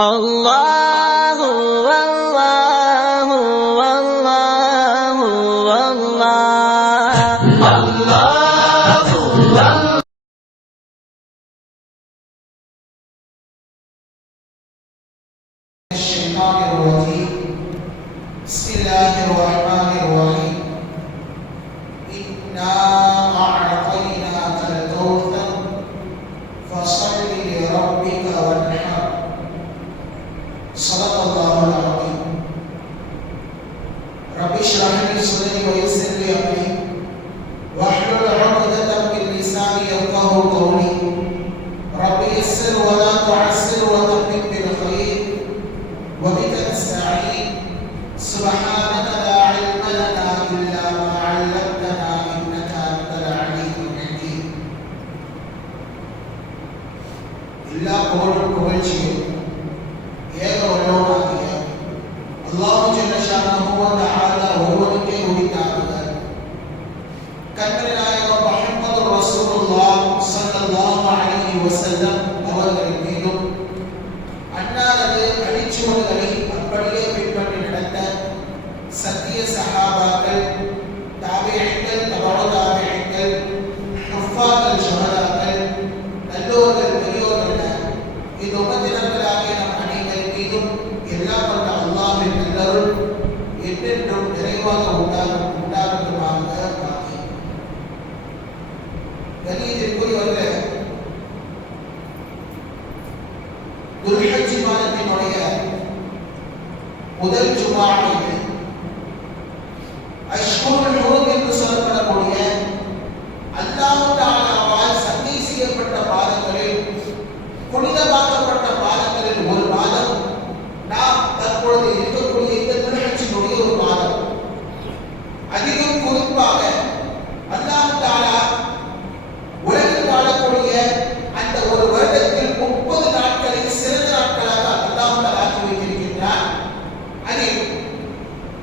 அல்லாஹு அல்லாஹு அல்லாஹு அல்லாஹ் அல்லாஹு அல்லாஹ். பிஸ்மில்லாஹிர் ரஹ்மானிர் ரஹீம். இன்னா அஅதைனாகல் கௌஸர் ஃபஸல்லி லிரப்பிக வன்ஹர். ஸதகல்லாஹுல் அஸீம். ரப்பி ஷ்ரஹ் லி ஸத்ரி வ யஸ்ஸிர் லி அம்ரி வஹ்லுல் 'உக்ததம் மின் லிசானி யஃகஹு கௌலி. ரப்பி யஸ்ஸிர் வ லா து'அஸ்ஸிர் வ தம்மிம் பில் கைர் வ பிக நஸ்தஈன். سبحانك لا علم لنا إلا ما علمتنا إنك أنت العليم الحكيم. எல்லா புகழும் புகழ்ச்சியும் ஏக வல்லவனாகிய அல்லாஹ் ஜல்ல ஷானஹு வ தஆலா ஒருவனுக்கே உரித்தாகுக. கண்மணி நாயகம் முஹம்மது ரசூலுல்லாஹ் ஸல்லல்லாஹு அலைஹி வஸல்லம் அவர்களின் மீதும் அன்னாரது அடிச்சுவடுகளை அப்படியே பின்பற்றி நடந்த சத்திய சஹாபாக்கள், தாபிஈன்கள், தபஉ தாபிஈன்கள், ஹுஃபாத்கள், ஷுஹதாக்கள், நல்லோர்கள், பெரியோர்கள், இந்த உம்மத்தினர்களாகிய நம் அனைவர் மீதும் எல்லாம் வல்ல அல்லாஹ்வின் நல்லருள் என்றென்றும் நிறைவாக உண்டாகட்டுமாக. கண்ணியத்திற்குரியவர்களே, துல்ஹஜ் மாதத்தினுடைய முதல் ஜும்ஆ இது அஷ்ஹுருல் ஹுரும் என்று சொல்லப்படக்கூடிய அல்லாஹ் தஆலாவால் சங்கை செய்யப்பட்ட பாதங்களில், புனிதமாக்கப்பட்ட பாதங்களில் ஒரு பாதம் நாம் தற்பொழுது இருக்கக்கூடிய இந்த துல்ஹஜ்ஜினுடைய ஒரு பாதம். அதிலும் குறிப்பாக அல்லாஹ் தஆலா உலகில் வாழக்கூடிய அந்த ஒரு வருடத்தில் 30 நாட்களை சிறந்த நாட்களாக அல்லாஹ் தஆலா ஆக்கி வைத்திருக்கின்றார். அதில்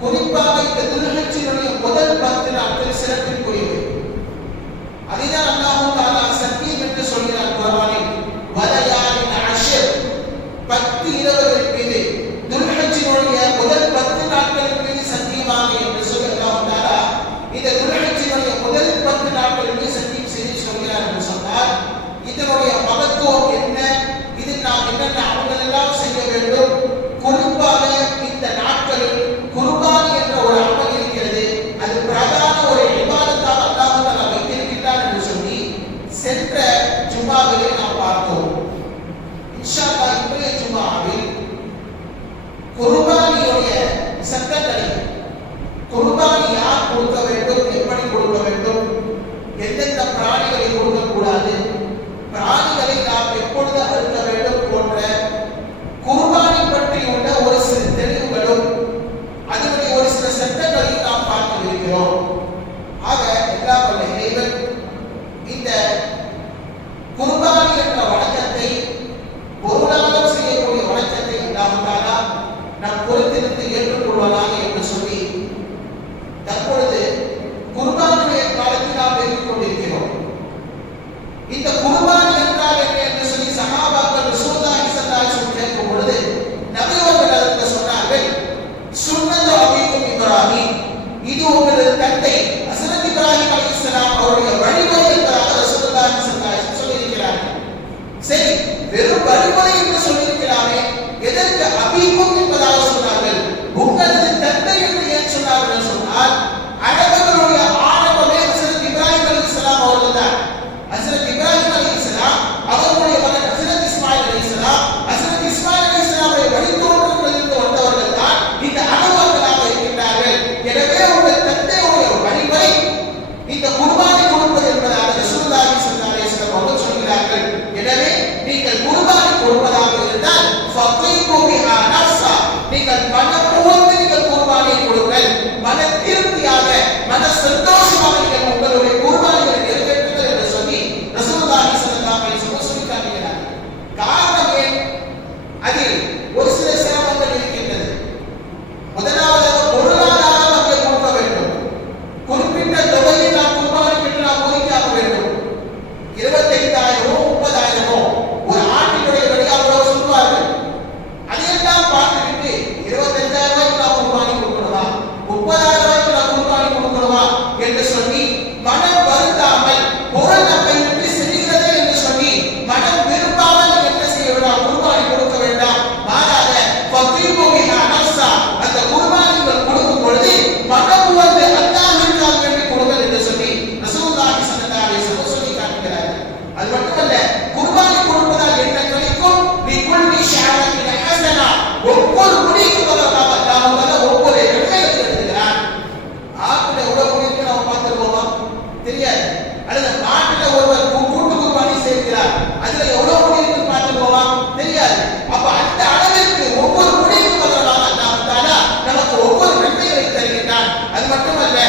குறிப்பாக இந்த துல்ஹஜ்ஜினுடைய முதல் 10 நாட்கள் சிறப்பிற்குரியவை. அதில் அல்லாஹ் தஆலா சத்தியம் என்று சொல்கிறார் குர்ஆனில், வலயாலின் அஷ்ர், 10 இரவுகள் மீது, துல்ஹஜ்ஜினுடைய முதல் 10 நாட்களின் மீது சத்தியமாக என்று சொல்லி அல்லாஹ் தஆலா இந்த துல்ஹஜ்ஜினுடைய முதல் 10 நாட்கள் மீது சத்தியம் செய்து சொல்கிறார் என்று சொன்னார். இதனுடைய மகத்துவம் என்ன, இது நாம் என்னென்ன அமல்களெல்லாம் செய்ய வேண்டும், குறிப்பாக இந்த நாட்களில் குர்பானி என்ற ஒரு அமல் இருக்கிறது, அது பிரதான ஒரு இபாதத்தாக அல்லாஹ் தஆலா வைத்திருக்கிறார் என்று சொல்லி சென்ற ஜும்ஆவிலே நாம் பார்த்தோம். இன்ஷா அல்லாஹ் இன்றைய ஜும்ஆவில் குர்பானியுடைய சட்டங்களை, குர்பானி யார் கொடுக்க வேண்டும், எப்படி கொடுக்க வேண்டும், எந்தெந்த பிராணிகளை கொடுக்கக்கூடாது, பிராணிகளை நாம் எப்பொழுது அறுக்க வேண்டும் போன்ற குர்பானி பற்றி உள்ள ஒரு சில தெளிவுகளும் அதனுடைய ஒரு சில சட்டங்களையும் நாம் பார்க்க இருக்கிறோம். ஆக எல்லாம் வல்ல இறைவன் இந்த குர்பானி என்ற வணக்கத்தை, பொருளாதாரம் செய்யக்கூடிய வணக்கத்தை அல்லாஹ் தஆலா நம் பொறுத்திருந்து ஏற்றுக்கொள்வானாக என்று சொல்லி தற்பொழுது குர்பானுடைய காலத்தில் நாம் பேசிக் கொண்டிருக்கிறோம். இந்த குர்பானி என்றால் என்ன என்று சொல்லி சஹாபாக்கள் ரசூலுல்லாஹி ஸல்லல்லாஹு அலைஹி வஸல்லம் கேட்கும் பொழுது நபி அவர்கள் அதற்கு சொன்னார்கள், சுன்னத்து அபீக்கும் இப்ராஹிம், இது உங்களது தந்தை ஹஸரத் இப்ராஹிம் அலைஹிஸ்ஸலாம் அவருடைய வழிமுறை என்பதாக ரசூலுல்லாஹி ஸல்லல்லாஹு அலைஹி வஸல்லம் சொல்லியிருக்கிறார்கள். சரி, வெறும் வழிமுறை என்று சொல்லியிருக்கிறாரே, எதற்கு அபீக்கும் என்பதாக சொன்னார்கள், உங்களது தந்தை என்று ஏன் சொன்னார்கள் சொன்னால், அரபர்களுடைய ஆரம்பமே ஹஸரத் இப்ராஹிம் அலைஹிஸ்ஸலாம் அவர்கள் தான். ஹஸரத் இப்ராஹிம் அலைஹிஸ்ஸலாம் அவர்களுடைய மகன் ஹஸரத் இஸ்மாயில் அலைஹிஸ்ஸலாம், ஹஸரத் இஸ்மாயில் அலைஹிஸ்ஸலாமுடைய வழித்தோன்றலிருந்து வந்தவர்கள் தான் இந்த அரபர்களாக இருக்கின்றார்கள். எனவே உங்கள் தந்தையுடைய வழிமுறை இந்த குர்பானி கொடுப்பது என்பதாக ரசூலுல்லாஹி ஸல்லல்லாஹு அலைஹி வஸல்லம் அவர்கள் சொல்கிறார்கள். எனவே நீங்கள் குர்பானி கொடுப்பதாக இருந்தால் ஃபகீரு பிஹா நஃப்ஸா, நீங்கள் மனப்பூர்வமாக நீங்கள் குர்பானியை கொடுங்கள், மன திருப்தியாக, மன சந்தோஷமாக நீங்கள் உங்களுடைய குர்பானிகளை நிறைவேற்றுங்கள் என்று சொல்லி ரசூலுல்லாஹி ஸல்லல்லாஹு அலைஹி வஸல்லம் சொல்லி காட்டுகிறார்கள். காரணம் ஏன்? அதில் ஒரு சில சிரமங்கள் இருக்கின்றது. முதலாவதாக பொருளாதாரம் அங்கே கொடுக்க வேண்டும். குறிப்பிட்ட தொகையை நாம் குர்பானிக்கு நாம் ஒதுக்கியாக வேண்டும். 25,000 30,000 ஒரு ஆட்டினுடைய விலையாக சொல்வார்கள். ஒவ்வொரு முடிக்கும் ஒவ்வொரு நன்மைகளை எடுத்துக்கிறான். ஆப்பிள உடல் முடிக்கு நம்ம பார்த்துருக்கோமா? தெரியாது. அல்லது மாட்டில ஒருவர் கூட்டு குர்பானி செய்கிறார், அதுல எவ்வளவு முடி இருக்குன்னு பார்த்துருக்கோமா? தெரியாது. அப்ப அந்த அளவிற்கு ஒவ்வொரு முடிக்கும் நமக்கு ஒவ்வொரு நன்மைகளை தருகின்றான். அது மட்டுமல்ல,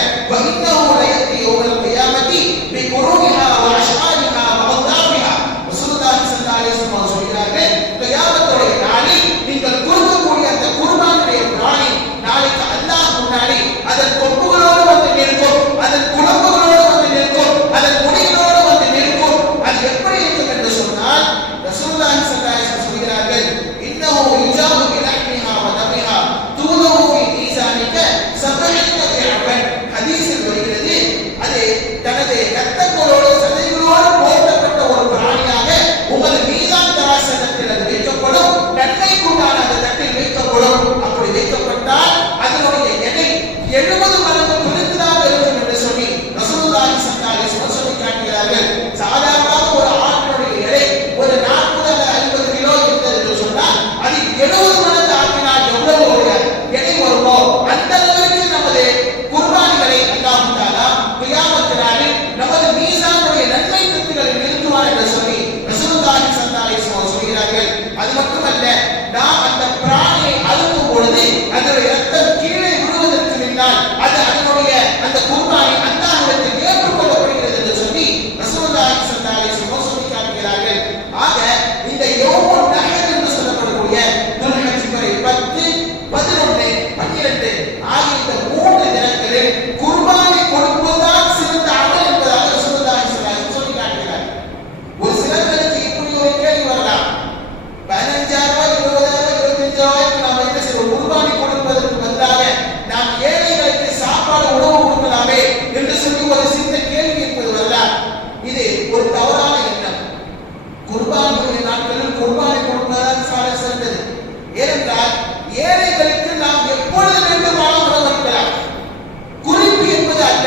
நீங்கள் கொடுக்கக்கூடிய அந்த குர்பானுடைய பிராணி நாளைக்கு அல்லாஹ் முன்னாடி அதன் கொம்புகளோடு வந்து நிற்கும், அதன் குழம்புகளோடு வந்து நிற்கும், அதன் முடிகளோடு வந்து நிற்கும். அது எப்படி இருக்கும் என்று சொன்னால் ரசூலுல்லாஹி ஸல்லல்லாஹு அலைஹி வஸல்லம் சொல்கிறார்கள், இன்னஹு யுஜாபு பிலஹ்மிஹா வ தமிஹா தூலஹு ஃபீ மீசானிக சபஹின திஅபன். ஹதீஸில் வருகிறது, அது தனது இரத்தங்களோடு சதைகளோடு போர்த்தப்பட்ட ஒரு பிராணியாக உங்கள் மீசான் தராசனத்தில் அது வைக்கப்படும், நன்மைக்குண்டான அந்த தட்டில் வைக்கப்படும். அப்படி வைக்கப்பட்டால் அதனுடைய எடை 70 மடங்கு பெருத்ததாக இருக்கும் என்று சொல்லி ரசூலுல்லாஹி ஸல்லல்லாஹு அலைஹி வஸல்லம் சொல்லி காட்டுகிறார்கள். சாதாரணமாக ஒரு ஆட்டினுடைய எடை ஒரு 40 அல்லது 50 கிலோ இருந்தது என்று சொன்னால் அது 70 மடங்கு ஆக்கினால் எவ்வளவு ஒரு எடை வருமோ அந்த அளவிற்கு நமது குர்பானிகளை அல்லாஹ் தஆலா கியாமத் நாளில் நமது மீசானுடைய நன்மை கிருத்துகளை நிறுத்துவார் என்று சொல்லி ரசூலுல்லாஹி ஸல்லல்லாஹு அலைஹி வஸல்லம் சொல்கிறார்கள். அது மட்டுமல்ல, நாம் அந்த பிராணியை அறுக்கும் பொழுது அதனுடைய ரத்தம் கீழே விழுவதற்கு முன்னால் அது அதனுடைய அந்த குர்பானி அல்லாஹ்விடத்தில் ஏற்றுக்கொள்ளப்படுகிறது என்று சொல்லி ரசூலுல்லாஹி ஸல்லல்லாஹு அலைஹி வஸல்லம் சொல்லி காட்டுகிறார்கள். ஆக இந்த யௌமுன் நஹர் என்று சொல்லப்படக்கூடிய துல்ஹஜ் பிறை 10, 11, 12 ஆகிய இந்த 3 தினங்களில் குர்பானி கொடுப்பதுதான் சிறந்த அமல் என்பதாக ரசூலுல்லாஹி ஸல்லல்லாஹு அலைஹி வஸல்லம் சொல்லி காட்டுகிறார். ஒரு சிலருக்கு இப்படி ஒரு கேள்வி வரலாம், 15,000 20,000 நாம் என்ன செய்வோம், குர்பானி கொடுப்பதற்கு பதிலாக நாம் ஏழைகளுக்கு சாப்பாடு உணவு கொடுக்கலாமே என்று சொல்லி ஒரு சின்ன கேள்வி என்பது வரலாம். இது ஒரு தவறான எண்ணம். குர்பானியுடைய நாட்களில் குர்பானி கொடுப்பதுதான் சால சிறந்தது. ஏனென்றால் ஏழைகளுக்கு நாம் எப்பொழுது வேண்டுமானாலும் உணவளிக்கலாம், குறிப்பு என்பது அல்ல.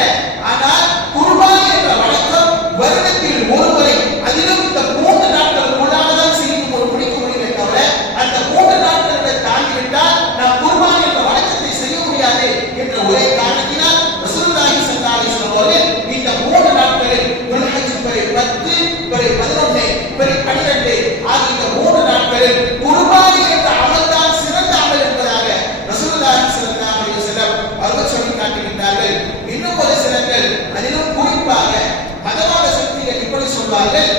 ஆனால் குர்பானி என்ற வழக்கம் வருடத்தில் ஒரு முறை, அதிலும் இந்த 3 நாட்களுக்குள்ளானதான் செய்யும் ஒரு முடிக்க முடியுமே தவிர அந்த 3 நாட்களை தாண்டிவிட்டால் நாம் குர்பானி என்ற வழக்கத்தை செய்ய முடியாது என்ற ஒரே காரணத்தினால் ரசூலுல்லாஹி ஸல்லல்லாஹு அலைஹி வஸல்லம் அவர்கள் இந்த 3 நாட்களில் துல்ஹஜ் பிறை 10, பிறை 11, பிறை 12 ஆகிய இந்த 3 நாட்களில் குர்பானி என்ற அமல் தான் சிறந்த அமல் என்பதாக ரசூலுல்லாஹி ஸல்லல்லாஹு அலைஹி வஸல்லம் அவர்கள் சொல்லி காட்டுகின்றார்கள். இன்னும் ஒரு சிலர்கள், அதிலும் குறிப்பாக மதவாத சக்திகள் இப்படி சொல்வார்கள்,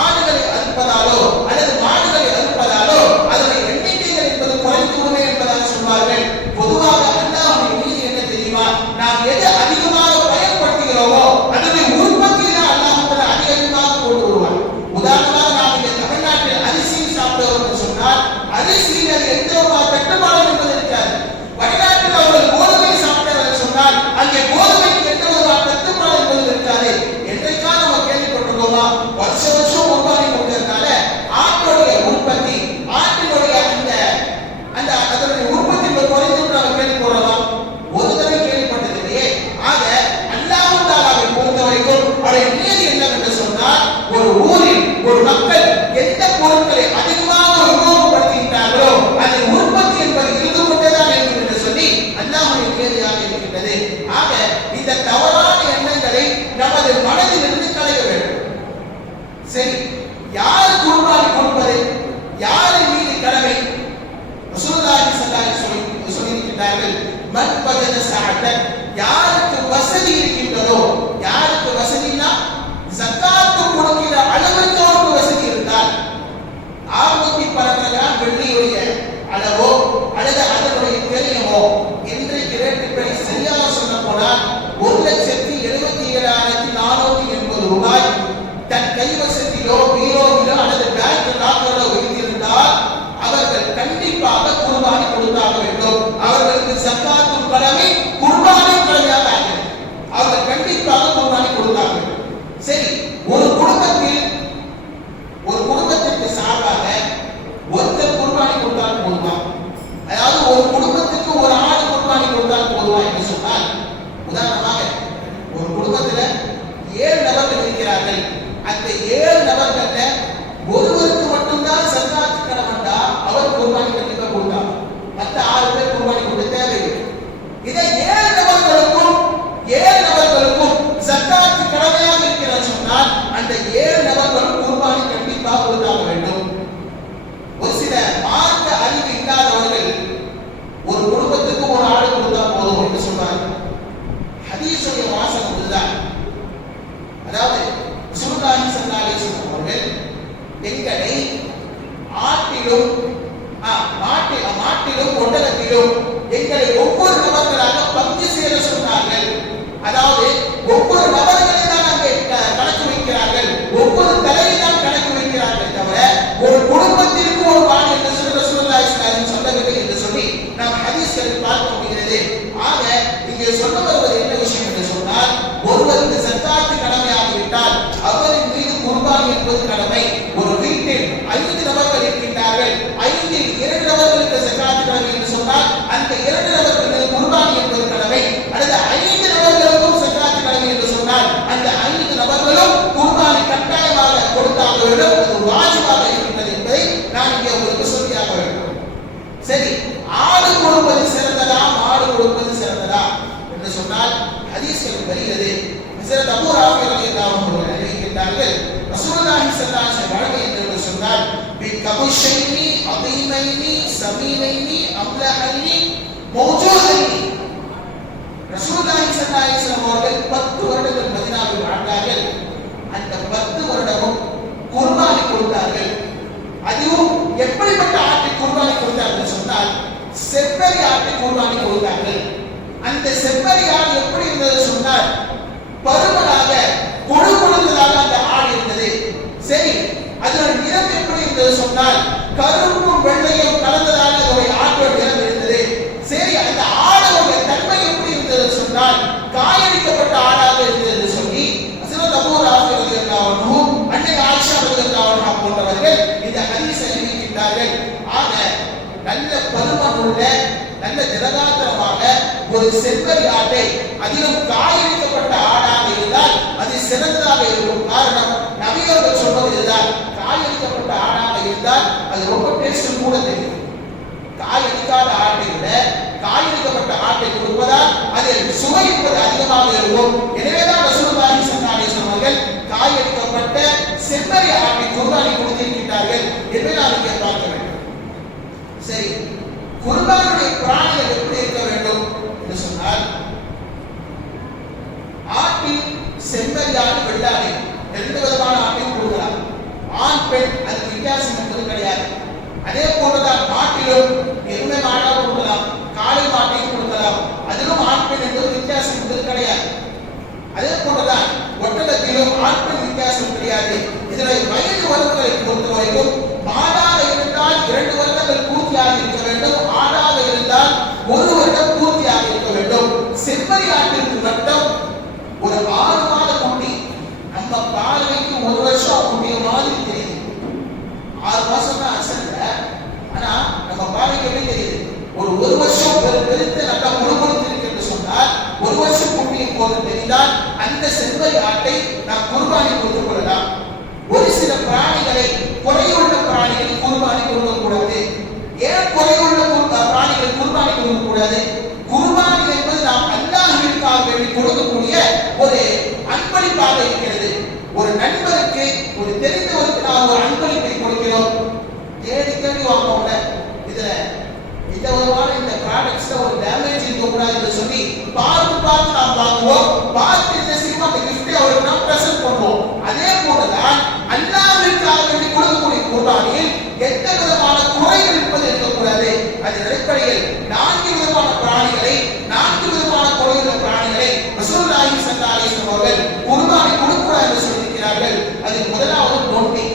ஆடுகளை அறுப்பதாலோ அல்லது மாடுகளை அறுப்பதாலோ அதனுடைய எண்ணிக்கைகள் என்பது குறைந்து விடுமே என்பதாக சொல்வார்கள். பொதுவாக அல்லாஹ்வுடைய நீதி என்ன தெரியுமா? நாம் எது அதிகமாக பயன்படுத்துகிறோமோ அதனுடைய உற்பத்தியை தான் அல்லாஹ் தஆலா அதிகமாக கொண்டு வருவார். உதாரணமாக நாம் இந்த தமிழ்நாட்டில் அரிசி சாப்பிடுவோம் என்று சொன்னால் அரிசியில் எந்த ஒரு தட்டுப்பாடும் என்பது இருக்காது. வடநாட்டில் அவர்கள் கோதுமை சாப்பிட்டார்கள் சொன்னால் அங்கே கோதுமைக்கு எந்த ஒரு தட்டுப்பாடு என்பது இருக்காது. என்றைக்காக நம்ம கேள்விப்பட்டிருக்கோமா? வருஷம் வருஷம் குர்பானி கொடுக்கறதுனால ஆட்டுடைய உற்பத்தி, ஆட்டினுடைய அந்த அதனுடைய உற்பத்தி குறைந்து நம்ம கேள்விப்படுறோமா? ஒரு தடவை கேள்விப்பட்டது இல்லையே. ஆக அல்லாஹ் தஆலாவை பொறுத்த வரைக்கும் அவருடைய நீதி என்னவென்று சொன்னால், ஒரு ஊரில் ஒரு மக்கள் எந்த பொருட்களை அதிகமாக உபயோகப்படுத்துகின்றார்களோ அதன் உற்பத்தி என்பது இருந்து கொண்டேதான் இருக்கும் என்று சொல்லி அல்லாஹ்வுடைய நீதியாக இருக்கின்றது. ஆக இந்த தவறான எண்ணங்களை நமது மனதிலிருந்து களைய வேண்டும். சரி, யார் குர்பானி கொடுப்பது, யாரின் மீது கடமை? ரசூலுல்லாஹி ஸல்லல்லாஹு அலைஹி வஸல்லம் சொல்லியிருக்கிறார்கள், மன் வஜத ஸஅதன், யாருக்கு வசதி இருக்கின்றதோ, யாருக்கு வசதினா ஜகாத் கொடுக்கிற அளவுக்கு அவருக்கு வசதி இருந்தால் 612 கிராம் வெள்ளியுடைய அளவோ அல்லது அதனுடைய தெரியுமோ இன்றைக்கு ரேட்டுப்படி சரியாக சொல்ல போனால் 1,77,480 ரூபாய் தன் கைவசத்திலோ பீரோவிலோ அல்லது பேங்க் லாக்கரிலோ வைத்திருந்தால் அவர்கள் கண்டிப்பாக குர்பானி கொடுத்தாக வேண்டும். அவர்களுக்கு ஜகாத்துல் கடமை, குர்பானி கடமையாக ஆகிறது. அவர்கள் கண்டிப்பாக குர்பானி கொடுத்தாக வேண்டும். சரி, ஒரு குடும்பத்திற்கு சார்பாக ஒருத்தர் குர்பானி கொடுத்தால் போதுமா? அதாவது ஒரு குடும்பத்துக்கு ஒரு ஆடு குர்பானி கொடுத்தால் போதுமா என்று சொன்னால், உதாரணமாக ஒரு குடும்பத்துல 7 நபர்கள் இருக்கிறார்கள். அந்த 7 நபர்கள்ல ஒருவருக்கு மட்டும்தான் சக்காத் கடமைண்டா அவர் குர்பானி கண்டிப்பா கொடுத்தார். குடும்பத்துக்கு ஒரு ஆடு கொடுத்தா போதும் என்று சொல்றாங்க. ஹதீஸுடைய வாசகம் இதுதான். அதாவது ரசூலுல்லாஹி ஸல்லல்லாஹு அலைஹி வஸல்லம் அவர்கள் எங்களை ஆட்டிலும் ஒட்டகத்திலும் எங்களை ஒவ்வொரு நபர்களாக பங்கு சேர சொன்னார்கள். அதாவது ஒவ்வொரு நபர்களை தான் அங்கே கணக்கு வைக்கிறார்கள், ஒவ்வொரு தலையை தான் கணக்கு வைக்கிறார்கள் தவிர ஒரு குடும்பத்திற்கு ஒரு ஆண் என்று சொல்லி ரசூலுல்லாஹி ஸல்லல்லாஹு அலைஹி வஸல்லம் சொல்லவில்லை என்று சொல்லி நாம் ஹதீஸ்களில் பார்க்க முடிகிறது. ஆக இங்கே சொல்ல வருவது என்ன விஷயம் என்று சொன்னால், ஒருவருக்கு ஸகாத் கடமையாகிவிட்டால் அவரின் மீது குர்பானி என்பது கடமை. ஒரு வீட்டில் 5 நபர்கள் இருக்கின்றார்கள், 5இல் 2 நபர்களுக்கு ஸகாத் கடமை என்று சொன்னால் அந்த 2 நபர்கள் மீது குர்பானி என்பது கடமை. அல்லது 5 நபர்களுக்கும் ஸகாத் கடமை என்று சொன்னால் அந்த 5 நபர்களும் குர்பானி கட்டாயமாக கொடுத்தாக வேண்டும், அது வாஜிபாக இருக்கின்றது என்பதை நான் இங்கே உங்களுக்கு சொல்லியாக வேண்டும். சரி, ஆடு கொடுப்பது சிறந்ததா மாடு கொடுப்பது சிறந்ததா என்று சொன்னால் ஹதீஸ்கள் வருகிறது. ஹஜ்ரத் அபூ ராஃபி ரலியல்லாஹு அன்ஹு அறிவிக்கின்றார்கள், ரசூலுல்லாஹி ஸல்லல்லாஹு அலைஹி வஸல்லம் வாழ்க்கை என்று சொன்னால் பி கபுஷைனி அதீமைனி சமீனைனி அம்லஹனி மௌஜூதைனி. ரசூலுல்லாஹி ஸல்லல்லாஹு அலைஹி வஸல்லம் அவர்கள் 10 வருடங்கள் மதீனாவில் வாழ்ந்தார்கள். அந்த 10 வருடமும் குர்பானி கொடுத்தார்கள். அதுவும் எப்படிப்பட்ட ஆட்டை குர்பானி கொடுத்தார்கள் சொன்னால் செவ்வரி ஆட்டை குர்பானி கொடுத்தார்கள். அந்த செவ்வரி ஆடு எப்படி இருந்தது சொன்னால் பருமனாக கொழுகொழுந்ததாக அந்த ஆடு இருந்தது. சரி, அதோட நிறம் எப்படி இருந்தது சொன்னால் கருப்பும் வெள்ளையும் கலந்ததாக அதோட ஆட்டோட நிறம் இருந்தது. சரி, அந்த ஆடோட தன்மை எப்படி இருந்தது சொன்னால் காயடிக்கப்பட்ட ஆடாக இருந்தது என்று சொல்லி ஹஜ்ரத் அபூ ராஃபி ரலியல்லாஹு அன்ஹு, அன்னை ஆயிஷா ரலியல்லாஹு அன்ஹா போன்றவர்கள் இந்த ஹதீஸை அறிவிக்கின்றார்கள். ஆக நல்ல பருமன் உள்ள நல்ல திரகாத்திரமாக ஒரு செவ்வரி ஆட்டை, அதிலும் காயடிக்கப்பட்ட ஆடாக இருந்தால் அது சிறந்ததாக இருக்கும். காரணம் நபியவர்கள் சொல்வது இதுதான், காயடிக்கப்பட்ட ஆடாக இருந்தால் அது ரொம்ப டேஸ்ட் கூட தெரியும். காயடிக்காத ஆட்டை விட காயடிக்கப்பட்ட ஆட்டை கொடுப்பதால் அதில் சுவை என்பது அதிகமாக இருக்கும். எனவேதான் ரசூலுல்லாஹி ஸல்லல்லாஹு அலைஹி வஸல்லம் அவர்கள் காயடிக்கப்பட்ட செவ்வரி ஆட்டை குர்பானி கொடுத்திருக்கிறார்கள் என்று நாம் இங்கே பார்க்க வேண்டும். சரி, குர்பானுடைய பிராணிகள் எப்படி இருக்க வேண்டும் என்று சொன்னால், ஆட்டில் செம்மறி ஆடு வெள்ளாடு 2 விதமான ஆட்டையும் கொடுக்கலாம். ஆண் பெண் அதுக்கு வித்தியாசம் என்பது கிடையாது. அதே போலதான் மாட்டிலும் எருமை மாடாக கொடுக்கலாம், காளை மாட்டையும் கொடுக்கலாம், அதிலும் ஆண் பெண் என்பது வித்தியாசம் என்பது கிடையாது. அதே போலதான் ஒட்டகத்திலும் ஆண் பெண் வித்தியாசம் கிடையாது. இதில் வயது வரம்புகளை பொறுத்தவரைக்கும் மாடாக இருந்தால் 2 வருடங்கள் பூர்த்தியாக இருக்க வேண்டும், ஆடாக இருந்தால் 1 வருடம் பூர்த்தியாக இருக்க வேண்டும். செம்மறி ஆட்டிற்கு மட்டும் ஒரு 6 மாத குட்டி நம்ம பார்வைக்கு 1 வருஷம் குட்டிய மாதிரி தெரியுது. 6 மாசம் தான் அசல்ல, ஆனா நம்ம பார்வைக்கு எப்படி தெரியுது? ஒரு 1 வருஷம் பெருத்த நல்லா முழுமுழுத்து இருக்கு என்று சொன்னால் 1 வருஷம் குட்டியை போது தெரிந்தால் அந்த செம்மறி ஆட்டை நாம் குர்பானி கொடுத்துக் கொள்ளலாம். ஒரு சில பிராணிகளை, குறையுள்ள பிராணிகளை குர்பானி கொடுக்கக்கூடாது. ஏன் குறையுள்ள பிராணிகளை குர்பானி கொடுக்கக்கூடாது? குர்பானி என்பது நாம் அல்லாஹ்விற்காக வேண்டி கொடுக்கக்கூடிய ஒரு அன்பளிப்பாக இருக்கிறது. ஒரு நண்பருக்கு, ஒரு தெரிந்தவருக்கு நாம் ஒரு அன்பளிப்பை கொடுக்கிறோம். தேடி தேடி வாங்குவோம்ல, இதுல இந்த விதமான இந்த ப்ராடக்ட்ஸ்ல ஒரு டேமேஜ் இருக்கக்கூடாது என்று சொல்லி பார்த்து நாம் வாங்குவோம். பார்த்து இந்த சினிமா அந்த கிஃப்டை அவருக்கு நாம் பிரசன்ட் பண்ணுவோம். அதே போலதான் அல்லாஹ்விற்காக வேண்டி கொடுக்கக்கூடிய குர்பானியில் எந்த விதமான குறைகள் இருப்பது இருக்கக்கூடாது. அதன் அடிப்படையில் 4 விதமான பிராணிகளை, 4 விதமான குறையுள்ள பிராணிகளை ரசூலுல்லாஹி ஸல்லல்லாஹு அலைஹி வஸல்லம் அவர்கள் குர்பானி கொடுக்கக்கூடாது என்று சொல்லியிருக்கிறார்கள். அதில் முதலாவது நொண்டி.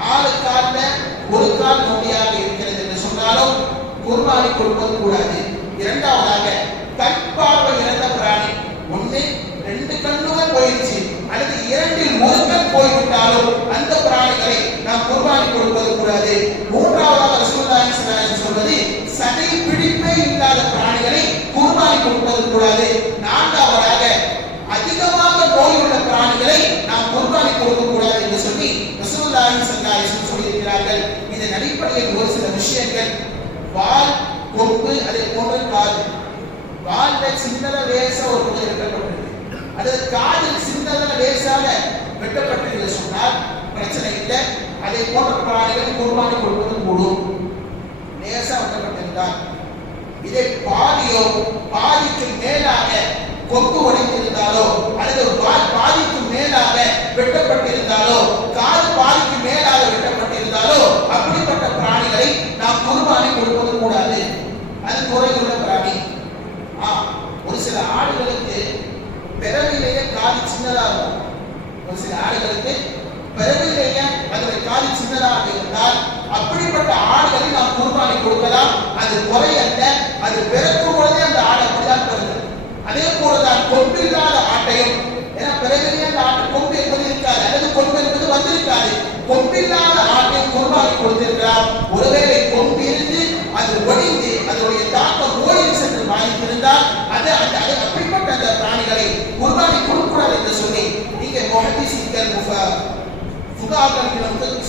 4 கால்ல 1 கால் நொண்டியாக இருக்கிறது என்று சொன்னாலும் குர்பானி கொடுப்பது கூடாது. இரண்டாவதாக கண் பார்வை இழந்த பிராணி. 1, 2 கண்ணுகள் போயிடுச்சு, அல்லது 2இல் 1 கண் போய்விட்டாலும் அந்த பிராணிகளை நாம் குர்பானி கொடுப்பது கூடாது. மூன்றாவதாக ரசூலுல்லாஹி ஸல்லல்லாஹு அலைஹி வஸல்லம் சொல்வது சடை பிடிப்பே இல்லாத பிராணிகளை குர்பானி கொடுப்பது கூடாது. நான்காவதாக அதிகமாக நோயுள்ள பிராணிகளை நாம் குர்பானி கொடுக்க கூடாது என்று சொல்லி ரசூலுல்லாஹி ஸல்லல்லாஹு அலைஹி வஸல்லம் சொல்லியிருக்கிறார்கள். இதன் அடிப்படையில் ஒரு சில விஷயங்கள், வால், கொம்பு, அதே போன்ற காது. வால்ல சின்னதா லேசா ஒரு புள்ளி வெட்டப்பட்டிருக்கு, அல்லது காதில் சின்னதா லேசாக வெட்டப்பட்டிருக்கு சொன்னால் பிரச்சனை இல்லை. அதே போன்ற பிராணிகள் குர்பானி கொடுப்பது கூடும். லேசா வெட்டப்பட்டிருந்தால் போடலாம். அது குறை அல்ல, அது பிறக்கும் பொழுதே அந்த ஆடு அப்படிதான் பிறந்தது. அதே போலதான் கொம்பில்லாத ஆட்டையும், ஏன்னா பிறகுலேயே அந்த ஆட்டு கொம்பு என்பது இருக்காது, அல்லது கொம்பு என்பது வந்திருக்காது. கொம்பில்லாத ஆட்டையும் குர்பானி கொடுத்திருக்கிறார். ஒருவேளை கொம்பு இருந்து அது ஒடிந்து அதனுடைய தாக்கம் ஓடி சென்று பாதித்திருந்தால் அது அப்படிப்பட்ட அந்த பிராணிகளை குர்பானி கொடுக்கூடாது என்று சொல்லி நீங்க முஹத்திஸீன்கள் ஃபுகாக்கள்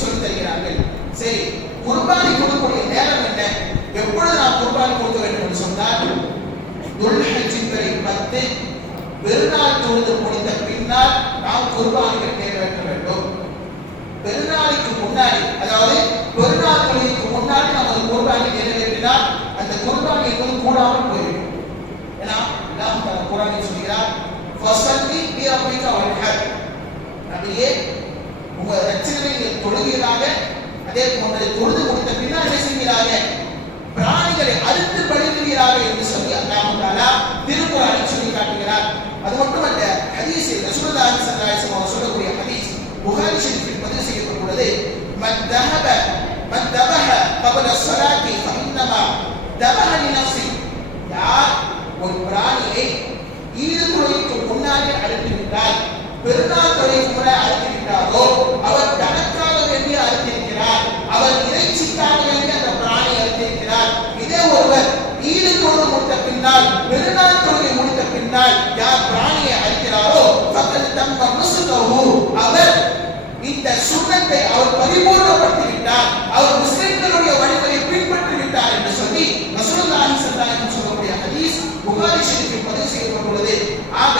சொல்லி தருகிறார்கள். சரி, குர்பானி கொடுக்கக்கூடிய நேரம் என்ன, எப்பொழுது நாம் குர்பானி கொடுக்க வேண்டும் என்று சொன்னால் துல்ஹஜ்ஜின் 10 பெருநாள் தொழுது முடிந்த பின்னால் நாம் குர்பானிகள் நிறைவேற்ற வேண்டும். பெருநாளுக்கு முன்னாடி, அதாவது பெருநாள் தொழுகைக்கு முன்னாடி நாம் குர்பானி நிறைவேற்றினால் அந்த குர்பானி என்பது கூடாமல் போய்விடும். ஏன்னா அல்லாஹ் தஆலா குர்ஆனில் சொல்கிறார், ஃபஸல்லி லிரப்பிக வன்ஹர், நபியே உங்க ரட்சகரை தொழுகிறாக, அதே போன்று தொழுது முடித்த பின்னால் என்ன செய்கிறாங்க, பிராணிகளை அறுத்து பலியிடுகிறாங்க என்று சொல்லி அல்லாஹ் தஆலா திருக்குர்ஆனில் சொல்லி காட்டுகிறார். அது மட்டுமல்ல, ஹதீஸில் ரசூலுல்லாஹி ஸல்லல்லாஹு அலைஹி வஸல்லம் சொல்லக்கூடிய ஹதீஸ் புகாரி ஷரீஃபில் பதிவு செய்யப்பட்டுள்ளது. மன் தபஹ قبل الصلاة فإنما ذبح لنفسه, யார் ஒரு பிராணியை ஈது தொழுகைக்கு முன்னாடி அறுத்துவிட்டால், பெருநாள் தொழுகைக்கு முன்னாடி அறுத்துவிட்டாரோ அவர் தனக்காக வேண்டி அறுத்திருக்கிறார், அவர் இறைச்சிக்காக வேண்டி அந்த பிராணி அறுத்திருக்கிறார். இதே ஒருவர் ஈது தொழுது முடித்த பின்னால், பெருநாள் தொழுகை முடித்த பின்னால் யார் பிராணியை அறுக்கிறாரோ ஃபக்கத் தம்ம நுஸ்கஹு, அவர் இந்த சுன்னத்தை அவர் பரிபூர்ணப்படுத்தி விட்டார், அவர் முஸ்லிம்களுடைய வழிகளை பின்பற்றி விட்டார் என்று சொல்லி ரசூலுல்லாஹி ஸல்லல்லாஹு அலைஹி வஸல்லம் சொல்லக்கூடிய ஹதீஸ் புகாரி ஷரீஃபில் பதிவு செய்யப்பட்டுள்ளது. ஆக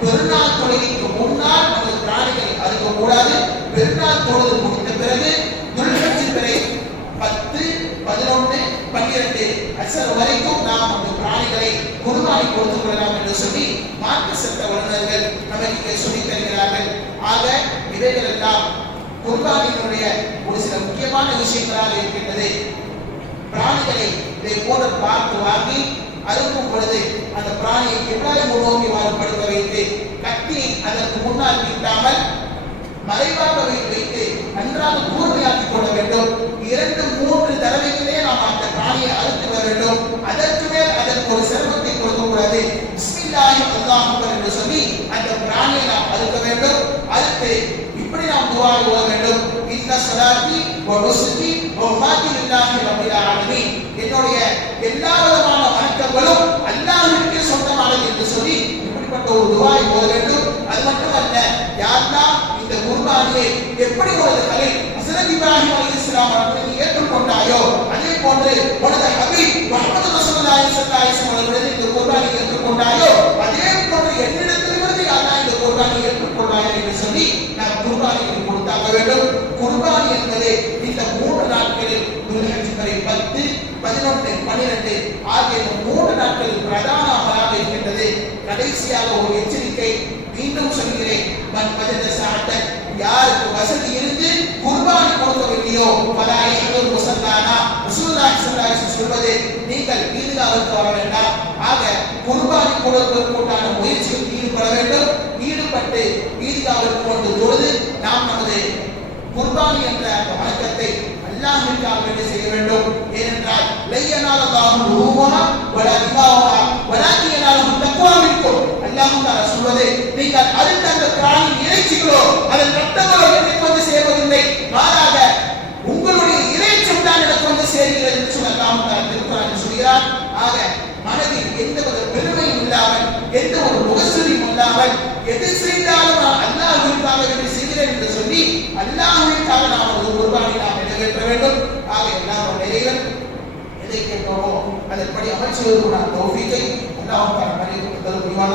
பெருநாள் தொழுகைக்கு முன்னால் நமது பிராணிகளை அறுக்க கூடாது. பெருநாள் தொழுது முடித்த பிறகு துல்ஹஜ் 10, 11, 12 அஸ்ர் வரைக்கும் நாம் அந்த பிராணிகளை குர்பானி கொடுத்துக் கொள்ளலாம் என்று சொல்லி மார்க்க சட்ட வல்லுநர்கள் நமக்கு சொல்லித் தருகிறார்கள். ஆக இவைகள் எல்லாம் குர்பானியினுடைய ஒரு சில முக்கியமான விஷயங்களாக இருக்கின்றது. பிராணிகளை இதை போன்ற பார்த்து வாங்கி அறுக்கும் பொழுது அந்த பிராணியை எவ்வாறு முன்னோக்கி படுக்க வைத்து கத்தியை அதற்கு முன்னால் நீட்டாமல் மறைவாக வைத்து நன்றாக கூர்மையாக்கிக் கொள்ள வேண்டும். 2-3 தடவைகளே நாம் அந்த பிராணியை அறுத்து வர வேண்டும். அதற்கு மேல் அதற்கு ஒரு சிரமத்தை கொடுக்க கூடாது. பிஸ்மில்லாஹி அல்லாஹு அக்பர் என்று சொல்லி அந்த பிராணியை நாம் அறுக்க வேண்டும். அறுத்து இப்படி நாம் துஆ ஓத வேண்டும். இன்ன ஸலாத்தி வ நுஸ்கி வ மமாத்தி லில்லாஹி ரப்பில் ஆலமீன், என்னுடைய எல்லா விதமான வணக்கங்களும் அல்லாஹ்விற்கு சொந்தமானது என்று சொல்லி இப்படிப்பட்ட ஒரு துஆ ஓத வேண்டும். அது மட்டுமல்ல, யாரெல்லாம் இந்த குர்பானியை எப்படி ஒரு கலில் ஹஸரத் இப்ராஹிம் அலைஹிஸ்ஸலாம் அவர்களை ஏற்றுக்கொண்டாயோ, அதே போன்று உனது ஹபீப் முஹம்மது ரசூலுல்லாஹி ஸல்லல்லாஹு அலைஹி வஸல்லம் அவர்களை இந்த குர்பானியை ஏற்றுக்கொண்டாயோ, அதே போன்று என்னிடத்திலிருந்து அல்லாஹ் இந்த குர்பானியை ஏற்றுக்கொண்டாயோ என்று சொல்லி நாம் குர்பானியை கொடுத்தாக வேண்டும். குர்பானி என்பது இந்த 3 நாட்களில் துல்ஹஜ் 10, 11, 12 ஆகிய 3 நாட்களில் பிரதான அமலாக இருக்கின்றது. கடைசியாக ஒரு எச்சரிக்கை மீண்டும் சொல்கிறேன். யாருக்கு வசதி இருந்து குர்பானி கொடுக்கவில்லையோ பலாயிகள் முசல்லானா, ரசூலுல்லாஹி ஸல்லல்லாஹு அலைஹி வஸல்லம் சொல்வது நீங்கள் ஈத்காவுக்கு வர வேண்டாம். ஆக குர்பானி கொடுப்பதற்கான முயற்சியில் ஈடுபட வேண்டும். ஈடுபட்டு ஈத்காவுக்கு கொண்டு தொழுது நாம் நமது குர்பானி என்ற அந்த வணக்கத்தை அல்லாஹ்விற்காக வேண்டி செய்ய வேண்டும். ஏனென்றால் லையனால் அல்லாஹு ரூஹா வலா திமாஹா வலாக்கி யனாலு தக்வா மின்கும், அல்லாஹ் தஆலா சொல்வது நீங்கள் அறுத்த அந்த பிராணி இறைச்சிகளோ அதன் ரத்தங்களோ எனக்கு வந்து சேருவதில்லை, மாறாக உங்களுடைய இறைச்சம் தான் எனக்கு வந்து சேர்கிறது என்று சொல்லி அல்லாஹ் தஆலா திருக்குர்ஆனில் சொல்கிறார். ஆக மனதில் எந்த ஒரு பெருமையும் இல்லாமல், எந்த ஒரு முகஸ்துதியும் இல்லாமல், எது செய்தாலும் நான் அல்லாஹ்விற்காக வேண்டி செய்கிறேன் என்று சொல்லி அல்லாஹ்விற்காக நாம் ஒரு குர்பானி நாம் நிறைவேற்ற வேண்டும். ஆக எல்லாம் நிறைவேறும். எதை கேட்டோமோ அதன்படி அமல் செய்வதற்கான தௌஃபீக்கை அல்லாஹ் தஆலா நமக்கு தருவானாக.